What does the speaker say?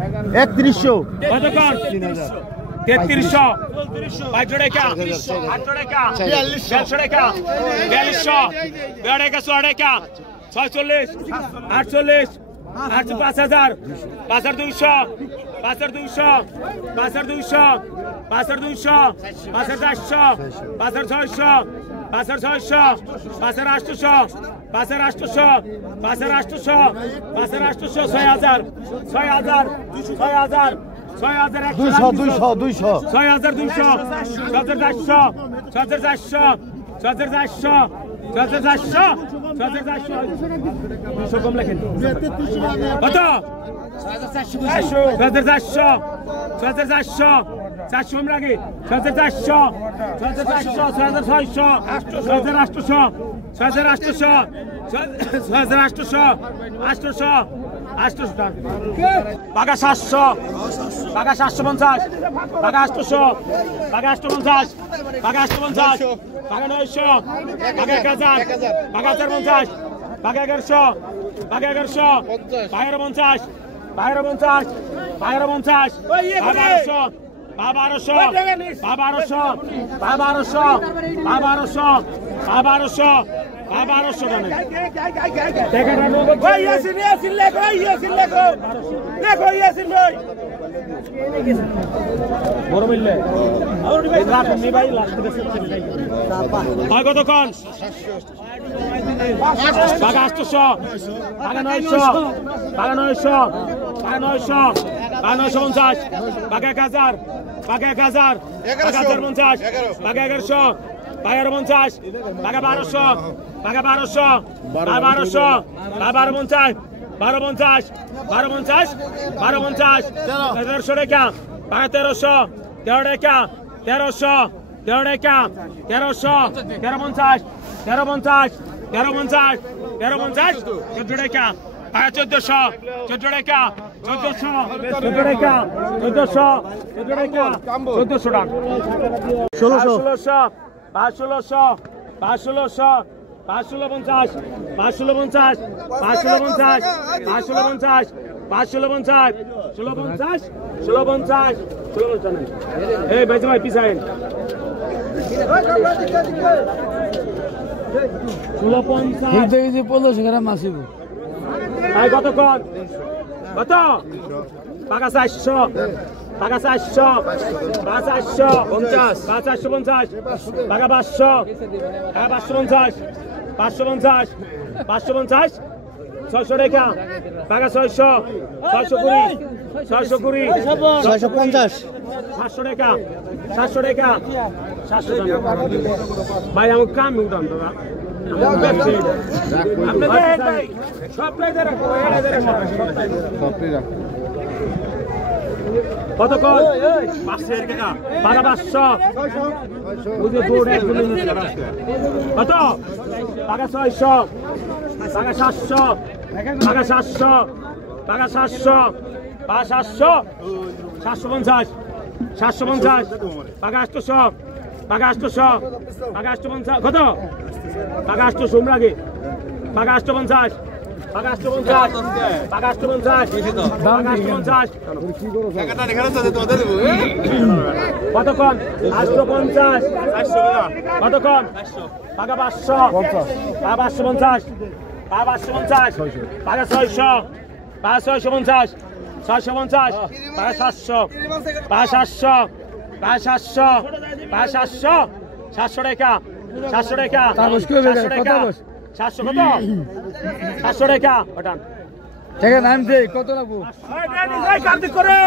3100 কত কর 3300 500 টাকা 800 টাকা 4200 টাকা 4200 টাকা 46 48 5000 5200 5200 5200 5200 5400 5600 5600 5800 5800 5800 5800 6000 6000 6000 200 6200 6400 6400 6400 6400 200 কম লেখেন কত 6400 6400 400 কম লাগে 6400 6400 6600 6800 6800 6800 পাকা 700 পাকা 750 পাকা 800 পাকা 850 পাকা 850 পাকা 900 পাকা 1000 পাকা 1050 পাকা 1100 পাকা 1100 পাকা 50 পাকা 50 পাকা 50 পাকা 1200 পাকা 1200 পাকা 1200 পাকা 1200 পাকা 1200 1200 টাকা টাকাটা নগদ ভাই ইয়াসিন লেখো ইয়াসিন ভাই বড় মিললে আর রাত নি ভাই লাস্ট দেশে ভাই কত কোন টাকা 800 টাকা 900 টাকা 900 টাকা 900 টাকা 950 টাকা 1000 টাকা 1000 টাকা 50 টাকা 1100 টাকা 50 টাকা 1200 টাকা 1200 টাকা 1200 টাকা 1250 1250 1250 1250 1300 টাকা টাকা 1300 টাকা 1300 টাকা 1300 1350 1350 1350 1350 14 টাকা টাকা 1400 14 টাকা 1400 14 টাকা 1400 14 টাকা 1400 টাকা 1600 500 500 550 550 550 550 550 550 550 এই বেজে ভাই পিছাইন 1650 দেখি 1500 গ্রাম মাসিব ভাই কত কোন কত টাকা 400 টাকা 400 টাকা 450 টাকা 450 টাকা 500 টাকা 550 550 550 600 টাকা টাকা 600 620 620 650 700 টাকা 700 টাকা 700 টাকা ভাই আমি কাম উঠান দাদা কত কত 500 টাকা টাকা 500 কত টাকা 600 টাকা 700 টাকা 700 টাকা 700 টাকা 700 750 750 টাকা 800 টাকা 800 টাকা 850 কত টাকা 800 সোম লাগে টাকা 850 টাকা 850 টাকা 850 টাকা 850 কত কম 850 কত কম টাকা 500 টাকা 550 টাকা 550 টাকা 600 টাকা 650 650 টাকা 700 টাকা 700 টাকা 700 টাকা 700 700 টাকা 700 টাকা 700 টাকা 700 কত 700 টাকা ওটা টাকা নাম দে কত লাগবো করে